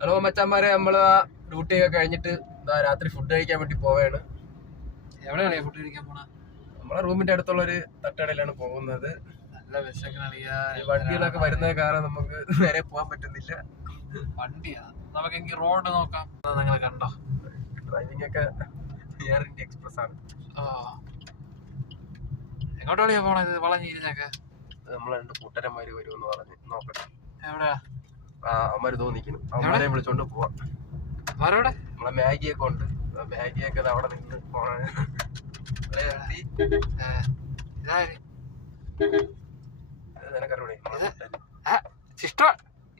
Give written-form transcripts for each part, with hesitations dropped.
Hello മച്ചാന്മാരെ, നമ്മള് duty ഒക്കെ കഴിഞ്ഞിട്ട് രാത്രി ഫുഡ് കഴിക്കാൻ വേണ്ടി പോവുകയാണ്. എവിടെയാണ് ഫുഡ് കഴിക്കാൻ പോണ? നമ്മളെ റൂമിന്റെ അടുത്തുള്ള ഒരു തട്ടുകടയിലാണ് പോകുന്നത്. നല്ല വിശക്കണളിയാ. ഈ വണ്ടികളൊക്കെ വരുന്ന കാരണം നമുക്ക് നേരെ പോകാൻ പറ്റുന്നില്ല. വണ്ടിയാ, നമുക്കെങ്കിൽ റോഡ് നോക്കാം. നിങ്ങൾ കണ്ടോ, ഡ്രൈവിംഗ് ഒക്കെ എയർ ഇന്ത്യ എക്സ്പ്രസ് ആണ്. എങ്ങോട്ട് കളിയാ പോണത്? വളഞ്ഞിരുന്നൊക്കെ നമ്മളെ രണ്ട് കൂട്ടരന്മാര് വരുമെന്ന് പറഞ്ഞ് നോക്കട്ടെ. എവിടെയാ? അവന്മാര് തോന്നിക്കുന്നു. അവന്മാരെ വിളിച്ചോണ്ട് പോവാം. ആരോടെ? നമ്മളെ മാഗിയൊക്കെ ഉണ്ട്. മാഗിയൊക്കെ അവിടെ നിന്ന് പോണ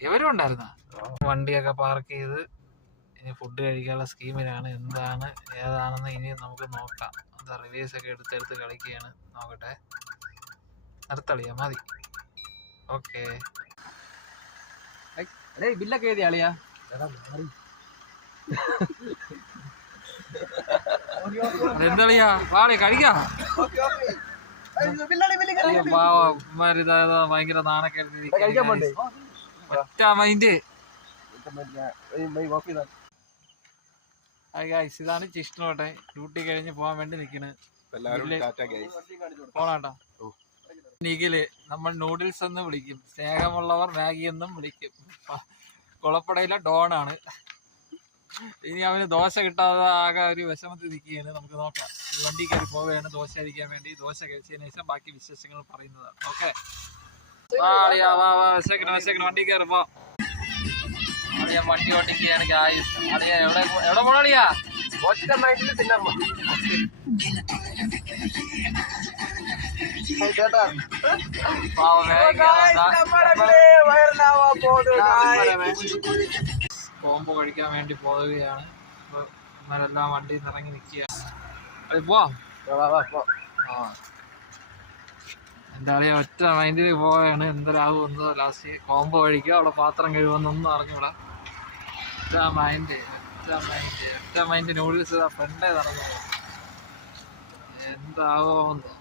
ഇവരും ഉണ്ടായിരുന്ന വണ്ടിയൊക്കെ പാർക്ക് ചെയ്ത് ഇനി ഫുഡ് കഴിക്കാനുള്ള സ്കീമിലാണ്. എന്താണ് ഏതാണെന്ന് ഇനി നമുക്ക് നോക്കാം. എന്താ റിവ്യൂസ് ഒക്കെ എടുത്തെടുത്ത് കളിക്കുകയാണ്. നോക്കട്ടെ, അടുത്തളിയാ മതി. ഓക്കെ, ബില്ലൊക്കെ എഴുതി ആളിയാ. എന്താളിയാ വാളി കഴിക്കാം. ഭയങ്കര നാണൊക്കെ ഒറ്റ മൈൻഡ്. ഇതാണ് ജിഷ്ണുട്ടെ, ഡ്യൂട്ടി കഴിഞ്ഞ് പോകാൻ വേണ്ടി നിക്കണ്. പോണാട്ടോ. നിഖില് നമ്മൾ നൂഡിൽസ് എന്ന് വിളിക്കും, സ്നേഹമുള്ളവർ മാഗി എന്നും വിളിക്കും. കുളപ്പടയിലെ ഡോണാണ്. ഇനി അവന് ദോശ കിട്ടാതെ ആകെ ഒരു വിഷമത്തിൽ നിൽക്കുകയാണ്. നമുക്ക് നോക്കാം. വണ്ടി കയറി പോവുകയാണ് ദോശ അടിക്കാൻ വേണ്ടി. ദോശ കഴിച്ചതിന് ശേഷം ബാക്കി വിശേഷങ്ങൾ പറയുന്നതാണ്. ഓക്കെ, വിശക്കണം വണ്ടി കയറി പോ. അളിയാ വണ്ടി ഓട്ടിക്കുകയാണ് ഗായ്സ്. അളിയാ എവിടെ പോണളിയാ? ഒറ്റ മൈൻഡിൽ തിന്നാൻ കോമ്പോ കഴിക്കാൻ വേണ്ടി പോവുകയാണ്. ഇവരെല്ലാം വണ്ടിയിൽ നിന്ന് ഇറങ്ങി നിൽക്കുകയാണ്. അത് പോവാം. എന്താ ഒറ്റ മൈൻഡിൽ പോവുകയാണ്. എന്തരാകും എന്തോ. ലാസ്റ്റ് കോമ്പോ കഴിക്കുക, അവിടെ പാത്രം കഴിയുമെന്നൊന്നും അറിഞ്ഞൂടാ. ഒറ്റ മൈൻഡ് നൂഡിൽസ് ഫ്രണ്ടേ നടന്നു. എന്താവോന്നോ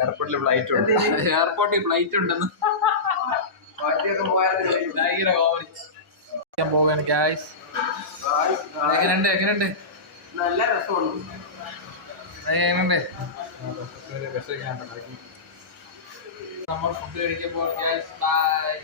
എയർപോർട്ടിൽ ഫ്ലൈറ്റ് ഉണ്ടെന്ന് പോകാൻ ഗായ്സ്. എങ്ങനെയുണ്ട്? നല്ല രസമുണ്ട്. എങ്ങനെയുണ്ട്? നമ്മൾ ഫുഡ് കഴിക്കുമ്പോൾ ഗായ്സ് ബൈ.